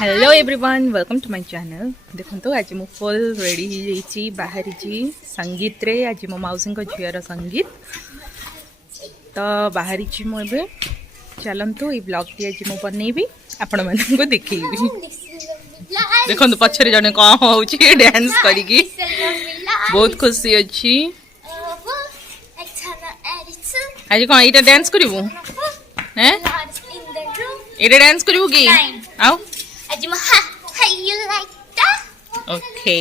Hello everyone welcome to my channel. देखो आज मु फुल रेडी हो बाहरी संगीत रे आज मो मौसी झीर संगीत तो बाहरी मुझे चलतु ये ब्लॉग टी आज मुझे बनईबी आपण मानक देखी। देखो पछरे जने कौन हो डांस करी बहुत खुशी अच्छी। आज कौन यहाँ डांस करू हैं ये डांस करू कि आओ ओके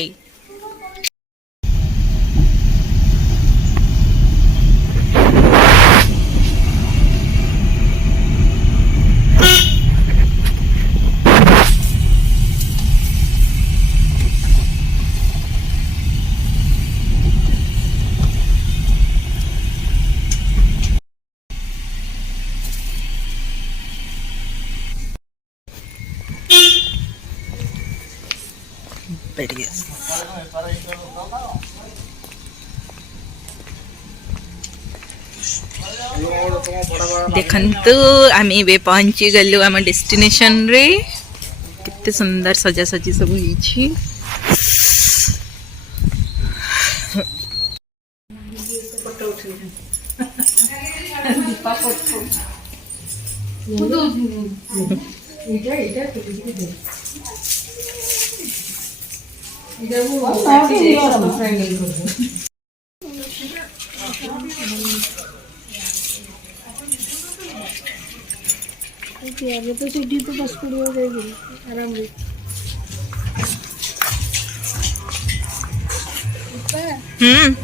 देखंतु आम ए पहुंची गलु आम डेस्टिनेशन रे कितने सुंदर सजा सजी सब होईछि। तो सीढ़ी तो बस पड़ी हो जाएगी आराम से।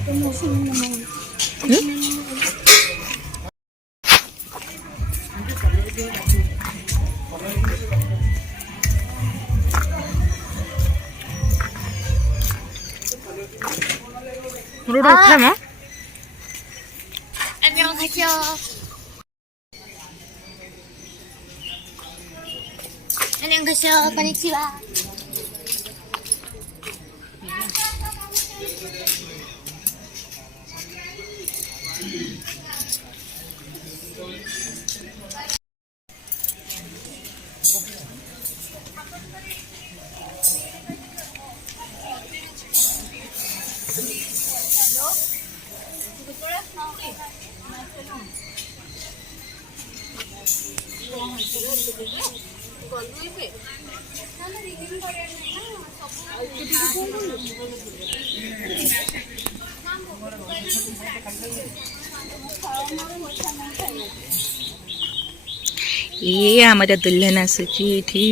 तो मौसम 안녕하세요. 안녕하세요. konnichiwa. ये हमारा दुल्हन आसुची थी।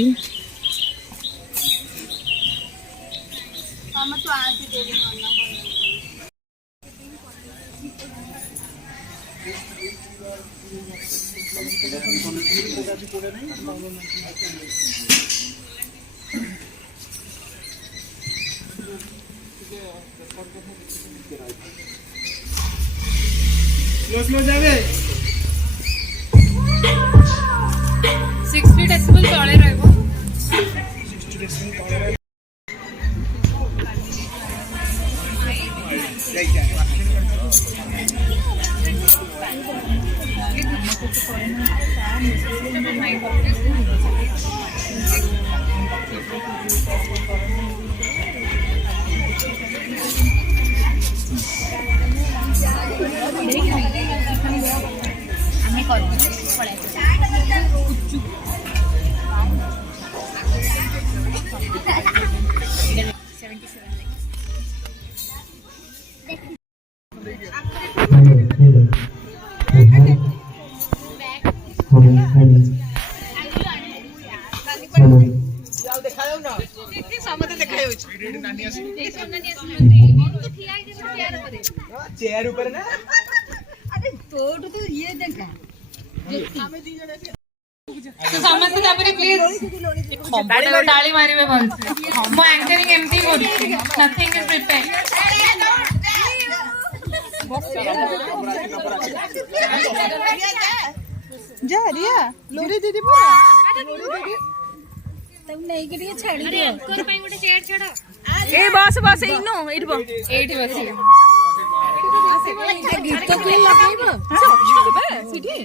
जावे 60 डेसिबल तळे रहबो। 60 डेसिबल तळे रहबो। चेयर ऊपर ना अरे तोड़ तो ये देखा तो समझ तापरे प्लीज खंबडे डाली मारिबे भलसे हम एंकरिंग एमती करू नथिंग इज प्रिपेयर्ड जा रिया लोरी दीदी पूरा लोरी दीदी तब नहीं के लिए छाड़ी दे कोर पे गोटे चेयर छाड़ ए बस बस इनो इठबो एठी बसी गीत तो कोई लगाइबो सब सिटी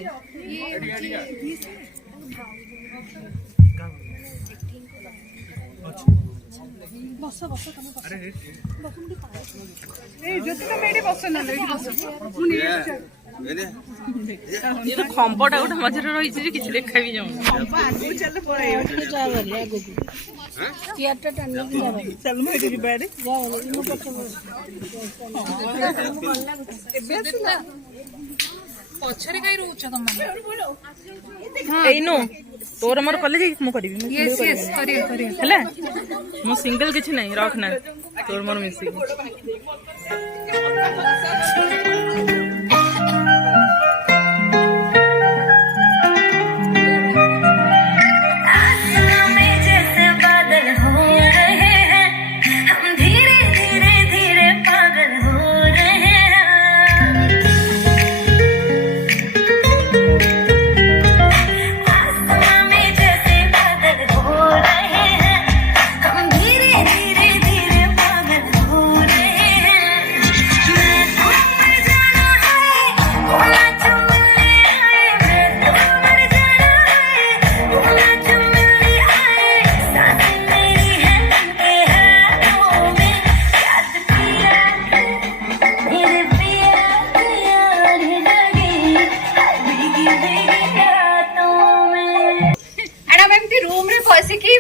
ଖମ୍ବଟା ଗୋଟେ ମଝିରେ ରହିଛି ଯେ କିଛି ଦେଖା ବି ଯାଉନି। ପଛରେ କାଇଁ ରହୁଛ ତମେ? ଏଇନୁ ତୋର ମୋର କଲେ ଯାଇକି ମୁଁ କରିବି ହେଲା। ମୁଁ ସିଙ୍ଗଲ କିଛି ନାହିଁ ରଖନା, ତୋର ମୋର ମିଶିକି।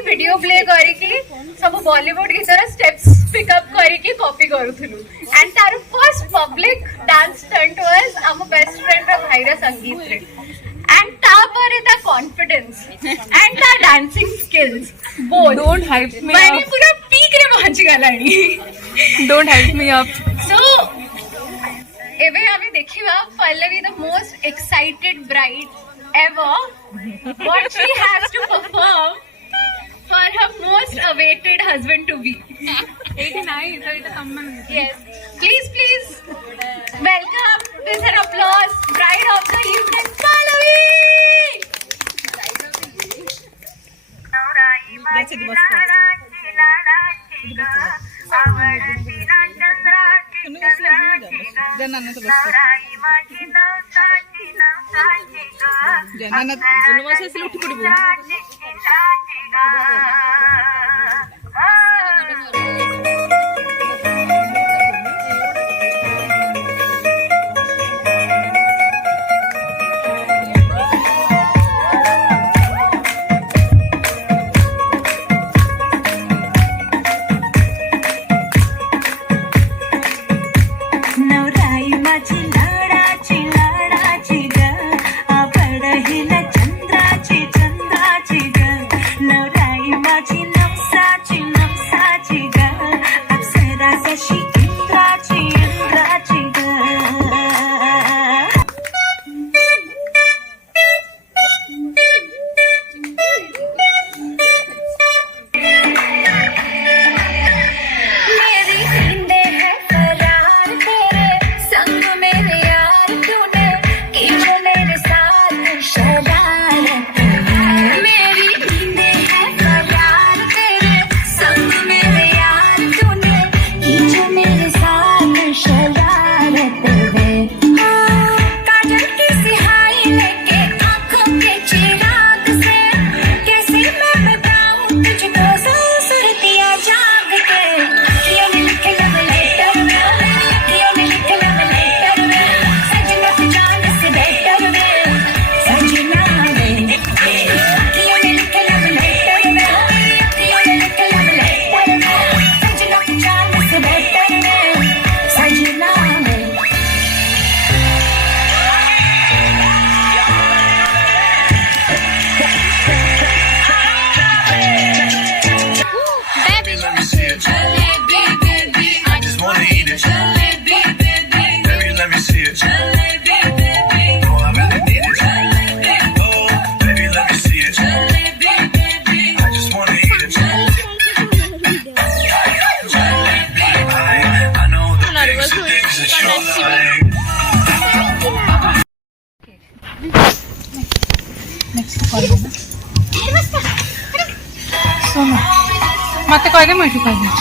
वीडियो प्ले करिकी सब बॉलीवुड गीतर स्टेप्स पिकअप करिकी कॉपी करूथुलु एंड तार first public dance stunt was हम बेस्ट फ्रेंड रा भाईरा संगीत रे एंड तापरे ता कॉन्फिडेंस एंड ता dancing skills both don't hype me मैंने पूरा पीक रे पहुंच गलानी। Don't hype me up. So एवे आमे देखिबा Pallavi the most excited bride ever what she has to perform for her most awaited husband to be. 89 so it common. Yes, please welcome with an applause bride of the evening Pallavi. That's it, bas. Janana to bas. Janana junu masa sila uthi padibo. मत कहदे मुझे कहदे ना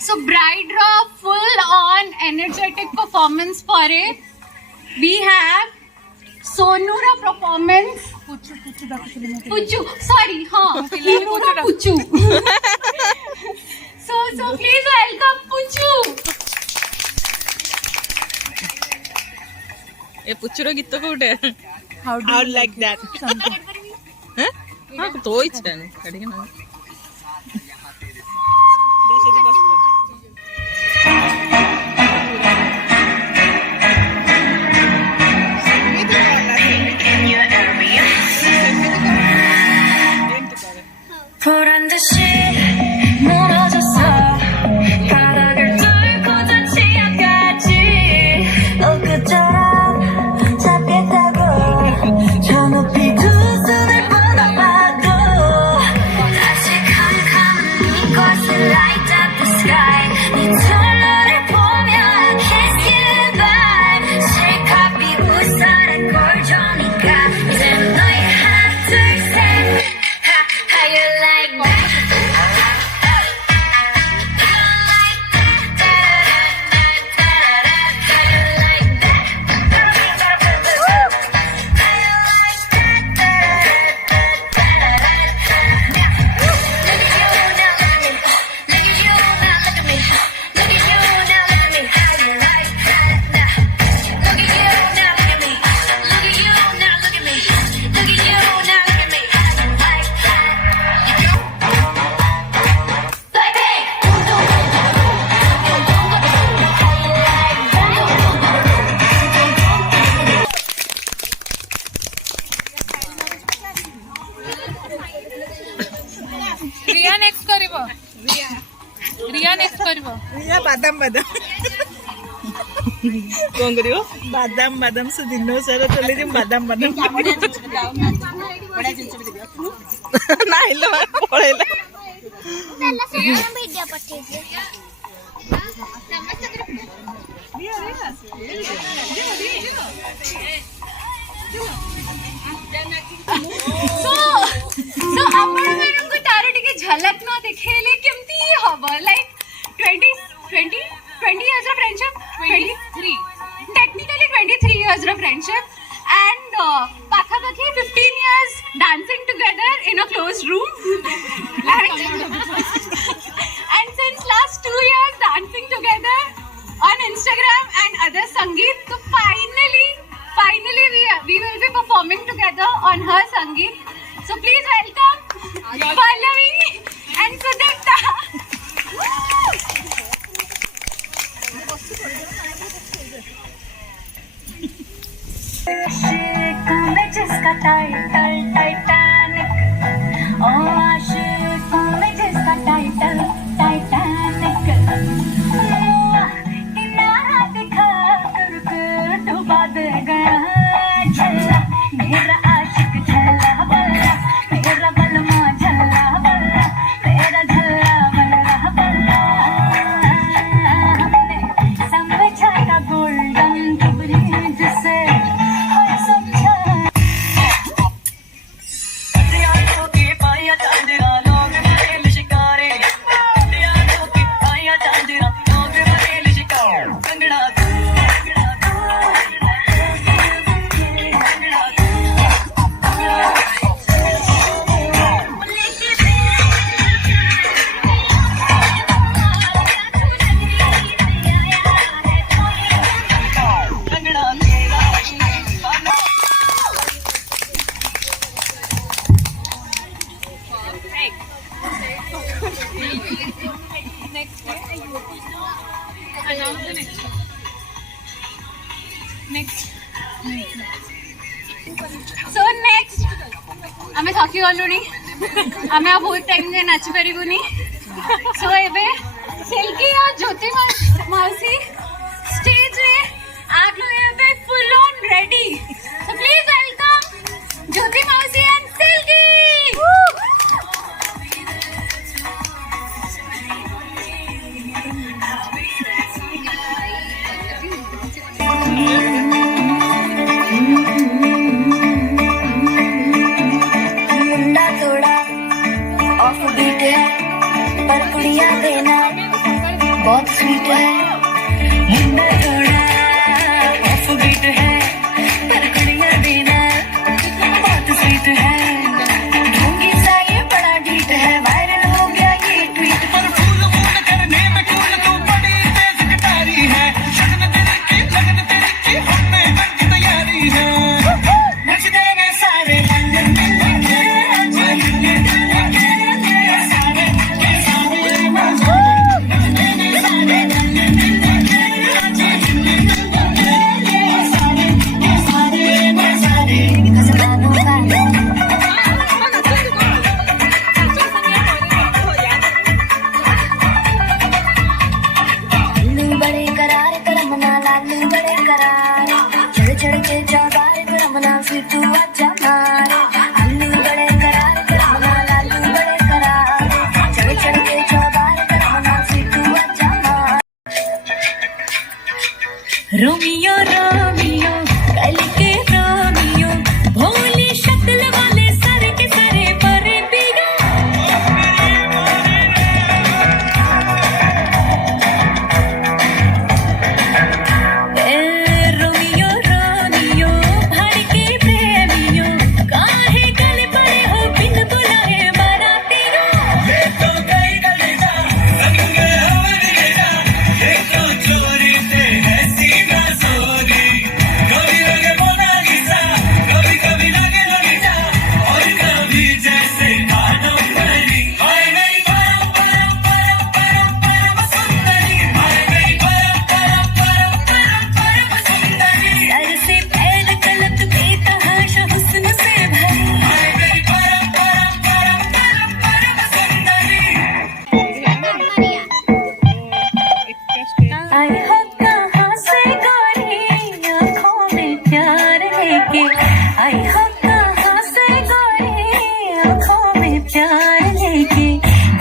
So bride raw full on energy energetic performance ପରେ we have Sonura performance. Puchu. Sorry, Sonura Puchu. So please welcome Puchu. ଏ ପୁଚୁର ଗୀତ କୋଉଟା? How like that? ହଁ ତୋ ଇଚ୍ଛା କାଢିକି ନା 보란 듯이 무너졌어 바닥을 뚫고 저 지하까지 엊그처럼 잡겠다고 저 높이 두 손을 뻗어봐도 다시 캄캄한 이곳을 light up the sky 네 눈을 보면 I can't see the vibe 실컷 비웃어라 꼴조니까 이젠 너의 하나 둘셋 How you like that? Riya next କରିବ Riya next କରିବ ବାଦାମ କଣ କରିବ ବାଦାମ ସେ ଦିନ ସାରା ଚଲେଇ ବାଦାମ ନାଇଲ ପଳେଇଲା ଭିଡ଼ିଓ ପଠେଇଦିଅ so ଆପଣ ମାନଙ୍କୁ ତାର ଟିକେ ଝଲକ ନ ଦେଖେଇଲେ କେମିତି ହବ like 20 years of friendship 23 technically 23 years of friendship and ପାଖାପାଖି 15 years dancing together in a closed room and since last 2 years dancing together on Instagram and other Sangeet so finally we will be performing together on her Sangeet so please welcome Pallavi and Sudipta जिसका title Titanic ओ आशिक में जिसका title Titanic किनारा दिखा कर डुबा दे गया झल्ला मेरा आशिक झल्ला बल्ला मेरा बलमा झल्ला बल्ला मेरा झल्ला बल्ला बल्ला समझा का गोल्डन ब्रिज से so next ଆମେ ଥକି ଗଲୁଣି ଆମେ ଆଉ ବହୁତ ଟାଇମ୍ ଯାଏ ନାଚି ପାରିବୁନି so ଏବେ ସିଲ୍କି ଆଉ ଜ୍ୟୋତି ମାଉସୀ ଷ୍ଟେଜରେ आप लोग ଏବେ full on ready so please welcome Jyoti ମାଉସୀ and ସିଲ୍କି पर कुड़िया देना बहुत स्वीट है के चौबार करमना फिर तू आजा मारे आलू बड़े करार करमना लालू बड़े करार चढ़ चढ़ के चौबार करमना फिर तू आजा मारे रोमियो रोमियो कल के रोमियो भोली शक्ल वाले सारे के सारे परे पिया रोमियो रोमियो भड़के प्रेमियो काहे गले पड़े हो बिन बुलाए बारातियों सर से पैर तलक बेतहाशा हुस्न से भरी आई हो कहाँ से गोरी आँखों में प्यार लेके आई हो कहाँ से गोरी आँखों में प्यार लेके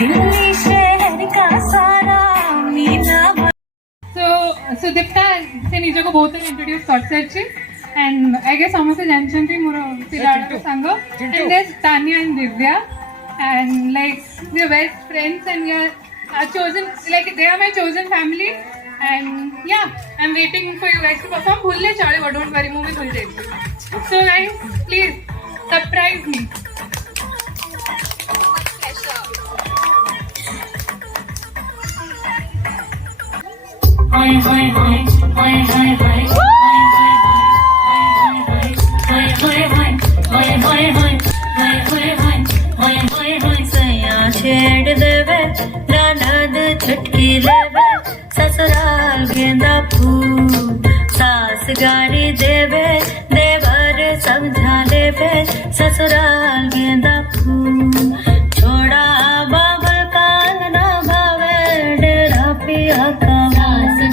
दिल्ली शहर का सारा मीना So Dipta se ନିଜକୁ ବହୁତ introduce କରିସାରିଛି and I guess ସମସ୍ତେ ଜାଣିଛନ୍ତି ମୋର ପିଲାବେଳର ସାଙ୍ଗ and there's Tanya and Divya and like we are best friends and we are chosen like they are my chosen family and yeah I'm waiting for you guys to perform भूलने चलेगा don't worry मैं भी भूल जाएगी so guys please surprise me हाय हाय हाय हाय हाय हाय हाय हाय हाय हाय हाय सैया छेड़ देवे ननद चुटकी लेवे ससुराल गेंदा फूल सास गारी देवे देवर समझा लेवे ससुराल गेंदा फूल छोड़ा बाबल कान ना भावे डेरा पिया का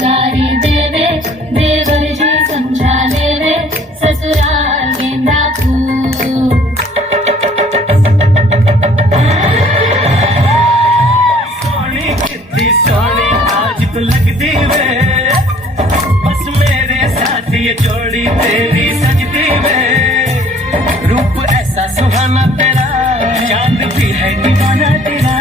गारी देवे देवर जी समझा लेवे ससुराल गेंदा फूल सोनी कितनी सोनी आज तो लगती वे बस मेरे साथ ये जोड़ी तेरी सजती वे रूप ऐसा सुहाना तेरा चांद भी है दीवाना तेरा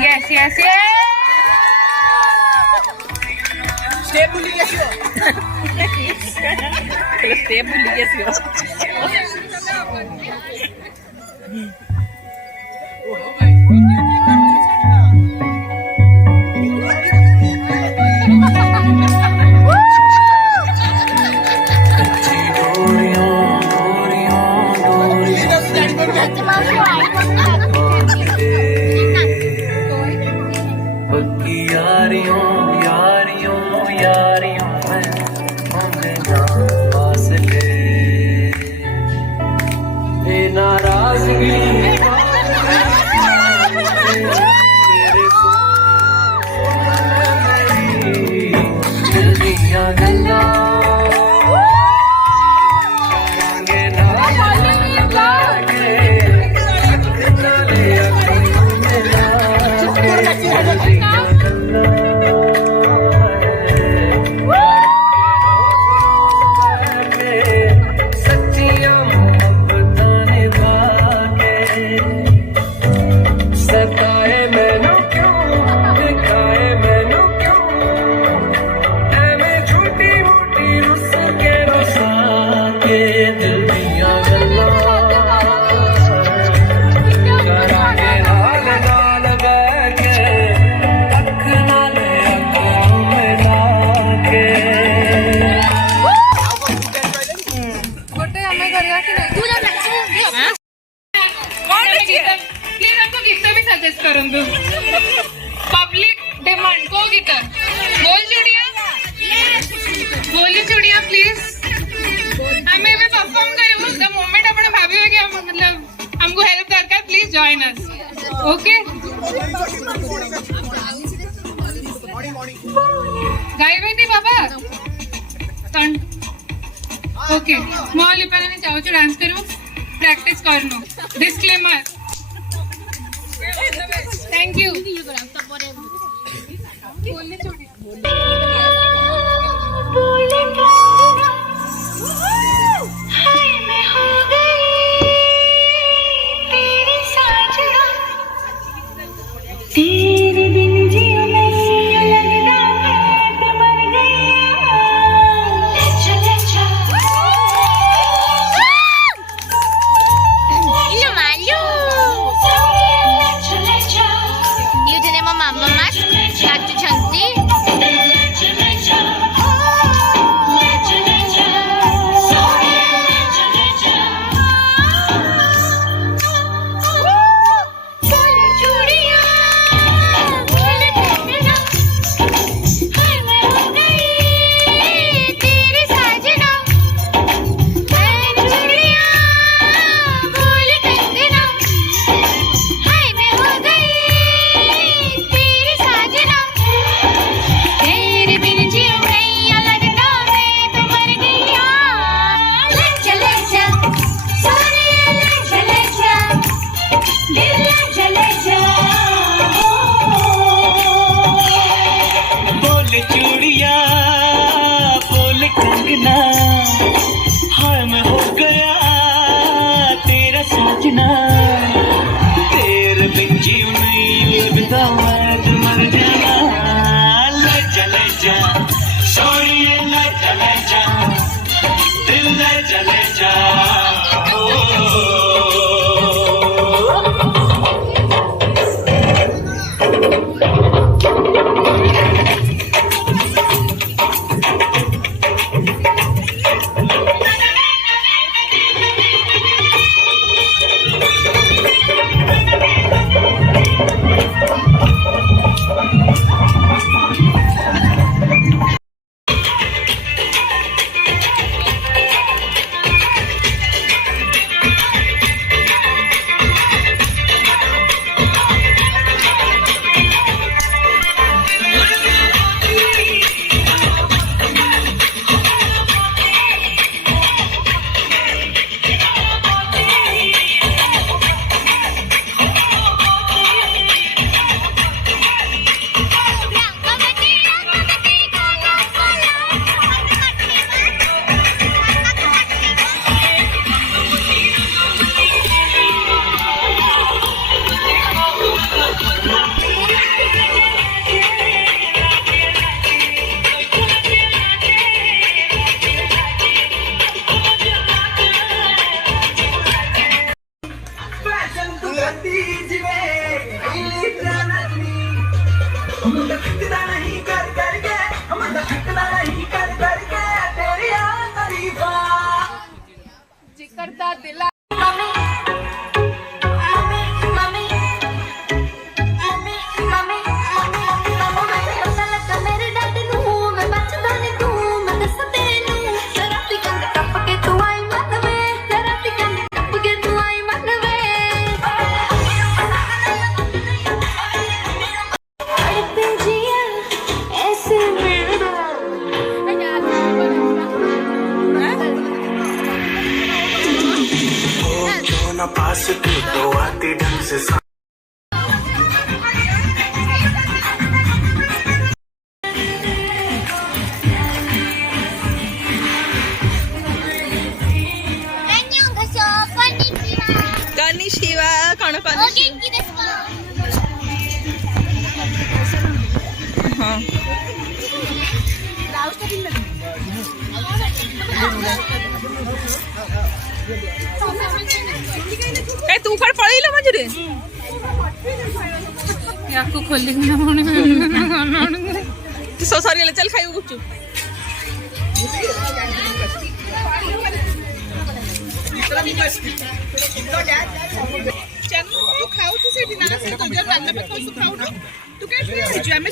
yes yes Stay bullying as you. Stay bullying as you. पक्की यारियों यारियों यारियों में हमें जान फासले ये नाराजगी तेरे दिल दिया गल्ला सच्चियां मोहब्बतां निभा के हमें करेगा कि नहीं तू जब प्लीज हमको गीत भी सजेस्ट करूँ पब्लिक डिमांड को गीत बोली चुड़िया प्लीज हमें भी परफॉर्म करूँ द मोमेंट अपने भाभी कि हम मतलब हमको हेल्प दरकार प्लीज जॉइन अस ओके गाइबेनी बाबा ओके मो लिपाने चाहूँ डांस करूँ प्रैक्टिस करनो डिस्क्लेमर थैंक यू तेरे बिन जियो नहीं लगता मैं तो मर गया चले जा Ilo malu. चले जा Io teniamo mamma mas gatto chanti. चले जा चले जा चले जा बोली चूड़िया बोले कंगना हाय मैं हो गई तेरे साजना हाय चूड़िया बोले कंगना हाय मैं हो गई तेरे साजना तेरे बिन जियो नहीं लगता मैं तो मर गया चले जा सोने चले जा दिल चले जा बोल चूड़िया बोल कंगना हाय मैं हो गया तेरा साजना तेरे बिन जीव नहीं लगता मैं तो मर जाना ले चले जा सोनिए ले चले जा दिल ले चले जा ओ करता दिला पास तू तो आती ढंग से कनिशिवा कौन कनिशिवा हाँ ए तू फड़ पळेल मजरे याको खोली ना होने तू सो सॉरी चल खाइयो गुपचुप ଚାଲୁ ତୁ ଖାଉଛୁ ସେଠି ନା ସେ ତୋ ଯୋଉ ଦାଣ୍ଡ ପାଖ ତୁ ଖାଉନୁ ତୁ କାଇଁ ଠିଆ ହେଇଛୁ ଆମେ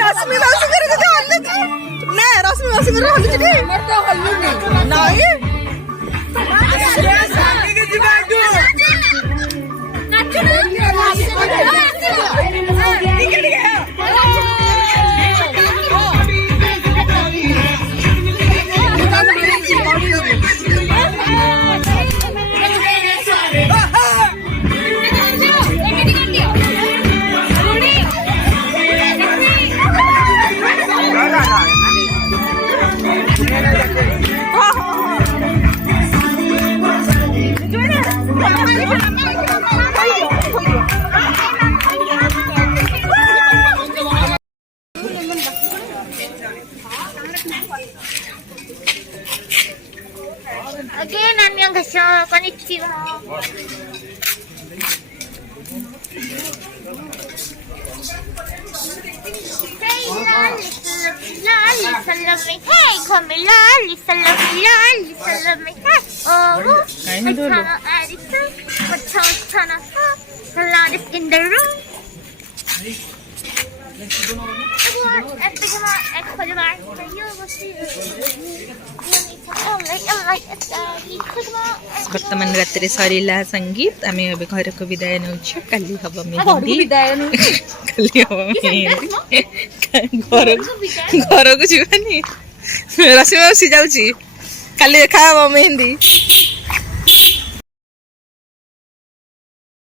रश्मि माउसी करे दे हल्लुची ना रश्मि माउसी करे हल्लुची रे हमर तो हल्लुनी नाही के जिबा दु नाचु Again, 안녕하세요. konnichiwa. Hey, lolly, salami. Hey, come lolly, salami. Hey, oh, Lolly's in the room. ବର୍ତ୍ତମାନ ରାତିରେ ସରିଲା ସଙ୍ଗୀତ ଆମେ ଏବେ ଘରକୁ ବିଦାୟ ନେଉଛୁ କାଲି ହବ ମେହେନ୍ଦି କାଲି ହବ ମେହେନ୍ଦି ଘରକୁ ଯିବାନି ରଶ୍ମି ମାଉସୀ ଯାଉଛି କାଲି ଦେଖା ହବ ମେହେନ୍ଦି